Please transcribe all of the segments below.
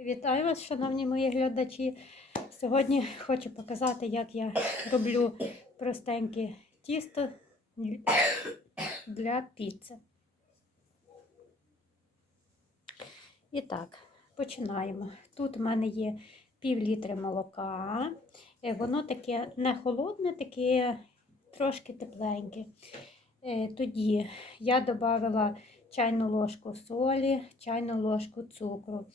Вітаю вас, шановні мої глядачі. Сьогодні хочу показати, як я роблю простеньке тісто для піци. І так, починаємо. Тут в мене є пів літри молока. Е, Воно таке не холодне, таке трошки тепленьке. Е, Тоді я додала чайну ложку солі, чайну ложку цукру.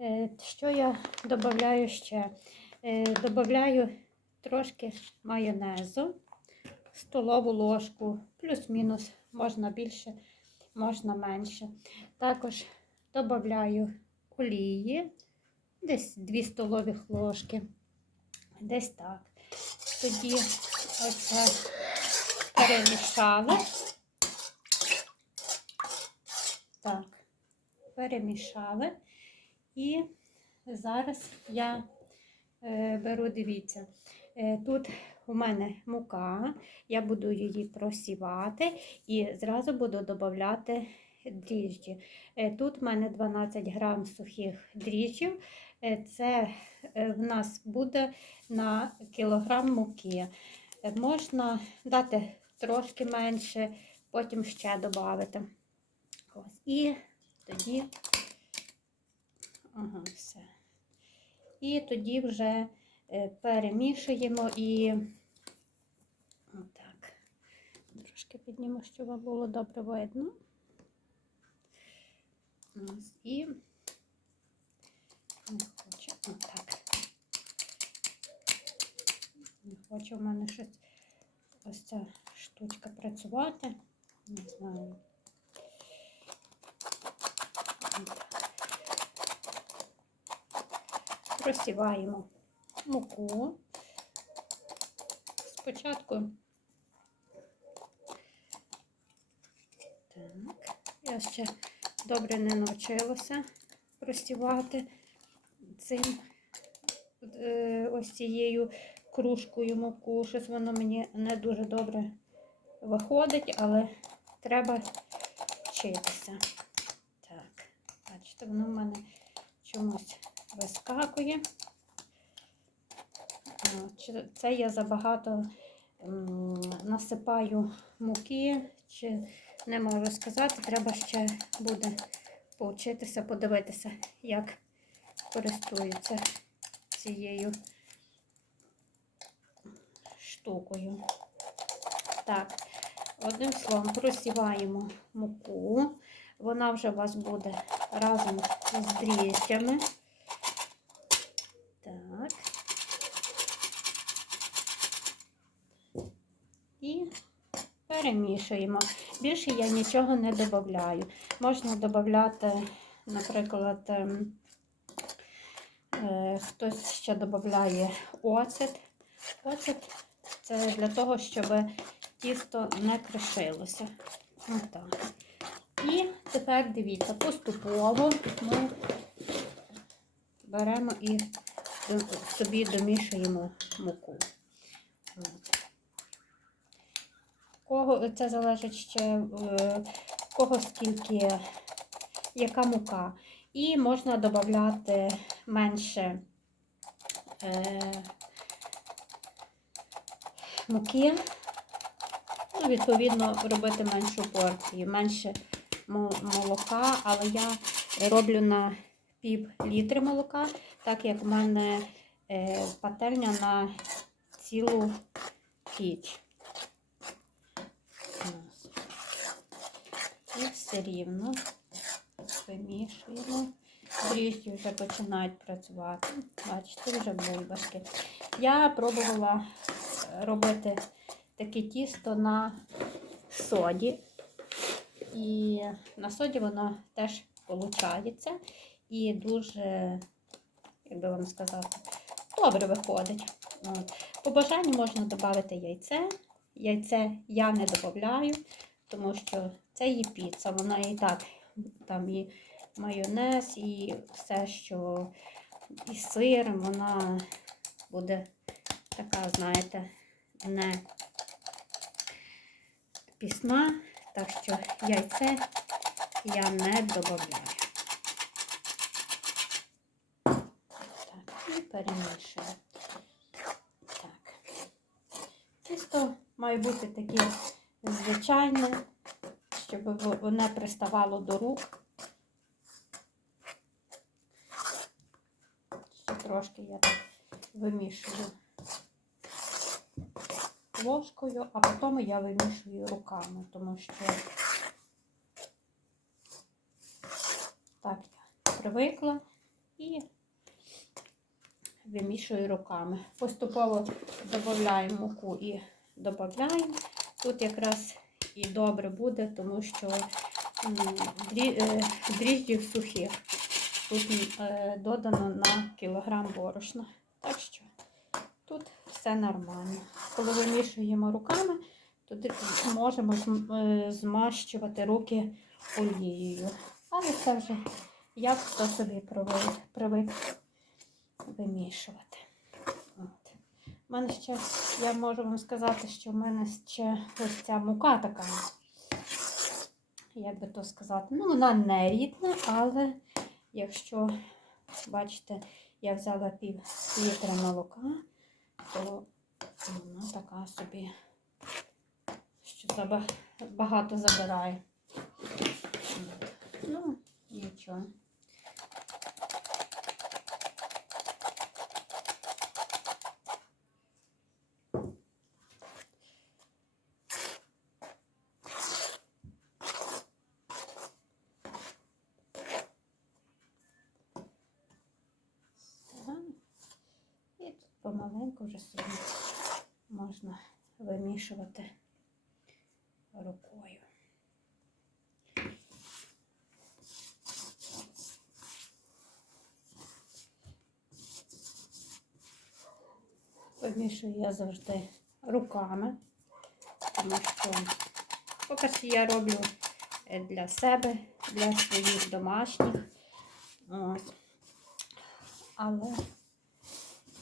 Е, Що я додаю ще? Е, Додаю трошки майонезу, столову ложку, плюс-мінус, можна більше, можна менше. Також додаю олії, десь 2 столові ложки. Десь так. Тоді оце перемішали. Так, перемішали. І зараз я е, беру, дивіться, е, тут у мене мука, я буду її просівати і зразу буду додати дріжджі. Е, тут в мене 12 грам сухих дріжджів. Це в нас буде на кілограм муки. Можна дати трошки менше, потім ще додати. І тоді Ага, все. І тоді вже е, перемішуємо і отак. Трошки підніму, щоб вам було добре видно. І не хочу отак. Не хоче в мене щось ось ця штучка працювати. Не знаю. Просіваємо муку. Спочатку так, я ще добре не навчилася просівати цим е, ось цією кружкою муку. Щось воно мені не дуже добре виходить, але треба вчитися. Так, бачите, воно в мене чомусь вискакує. Це я забагато насипаю муки, чи не можу сказати, треба ще буде повчитися, подивитися, як користуються цією штукою. Так, одним словом, просіваємо муку. Вона вже у вас буде разом з дріжджами. Так. І перемішуємо. Більше я нічого не додаю. Можна додати, наприклад, ем, е, хтось ще додає оцет. Оцет це для того, щоб тісто не кришилося. І тепер дивіться, поступово ми беремо і собі домішуємо муку. Кого це залежить ще в кого скільки, яка мука. І можна додати менше е, муки, ну, відповідно, робити меншу порцію, менше молока, але я роблю на пів літри молока, так як в мене е, пательня на цілу піч. І все рівно вимішуємо. Дріжджі вже починають працювати. Бачите, вже бульбашки. Я пробувала робити таке тісто на соді. І на соді воно теж виходить. І дуже, як би вам сказати, добре виходить. От. По бажанню можна додати яйце. Яйце я не додаю, тому що це є піца. Вона і так, там і майонез, і все, що і сир, вона буде така, знаєте, не пісна, так що яйце я не додаю. і перемішую. Так. Тісто має бути таке звичайне, щоб воно приставало до рук. Ще трошки я так вимішую ложкою, а потім я вимішую руками, тому що так я привикла і вимішую руками. Поступово додаємо муку і додаємо. Тут якраз і добре буде, тому що е, дріжджів сухих. Тут е, додано на кілограм борошна. Так що тут все нормально. Коли вимішуємо руками, то можемо е, змащувати руки олією. Але це вже як хто собі привик вимішувати. У мене ще, я можу вам сказати, що в мене ще ось ця мука така. Як би то сказати, ну вона не рідна, але якщо, бачите, я взяла пів літра молока, то вона така собі, що заба- багато забирає. Ну, нічого. Ага. І тут помаленьку вже собі можна вимішувати рукою. Вимішую я завжди руками, тому що, по-перше, я роблю е, для себе, для своїх домашніх. Ось. Але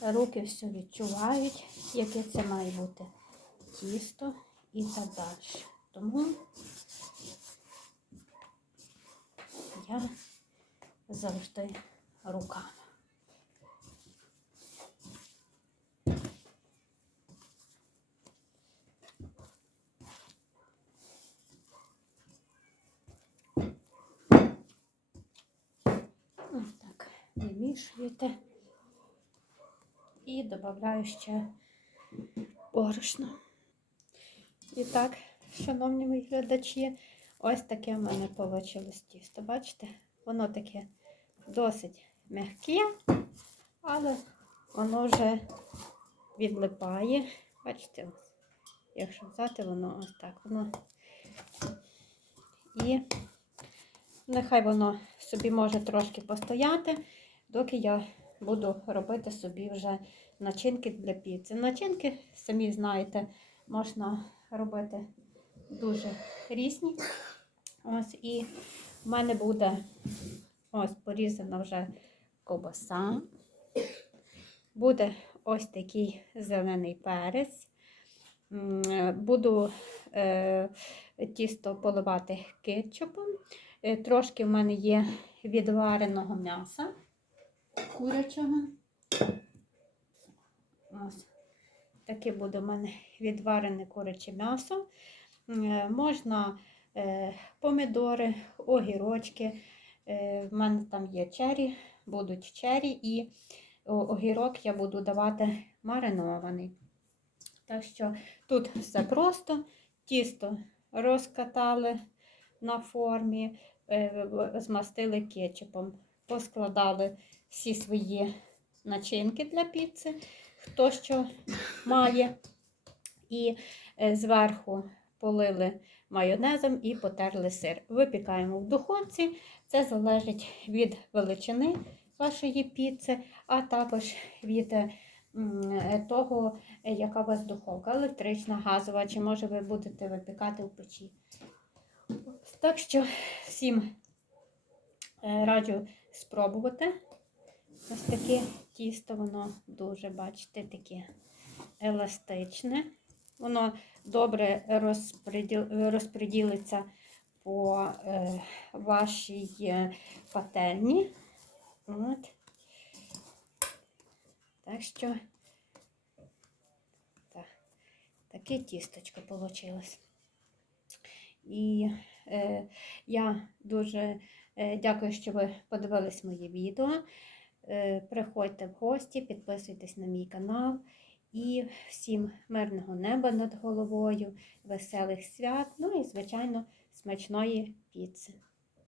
руки все відчувають, яке це має бути тісто і так далі. Тому я завжди руками. Ось так вимішуєте. І додаю ще борошно. І так, шановні мої глядачі, ось таке в мене вийшло тісто. Бачите? Воно таке досить м'яке, але воно вже відлипає. Бачите. Якщо взяти, воно ось так воно. І нехай воно собі може трошки постояти, доки я буду робити собі вже начинки для піци. Начинки, самі знаєте, можна робити дуже різні. Ось і в мене буде ось порізана вже ковбаса. Буде ось такий зелений перець. Буду е, тісто поливати кетчупом. Е, Трошки в мене є відвареного м'яса курячого. Ось таке буде в мене відварене куряче м'ясо. Е, Можна е, помідори, огірочки. Е, В мене там є чері, будуть чері, і огірок я буду давати маринований. Так що тут все просто. Тісто розкатали на формі, змастили кетчупом, поскладали всі свої начинки для піци, хто що має. І е, зверху полили майонезом і потерли сир. Випікаємо в духовці. Це залежить від величини вашої піци, а також від е, е, того, яка у вас духовка, електрична, газова, чи може ви будете випікати в печі. Так що всім раджу спробувати. Ось таке тісто, воно дуже, бачите, таке еластичне. Воно добре розподілиться по е, вашій е, пательні. От. Так що так, таке тісточко вийшло. І е, я дуже е, дякую, що ви подивились моє відео. Е, приходьте в гості, підписуйтесь на мій канал. І всім мирного неба над головою, веселих свят, ну і, звичайно, смачної піци.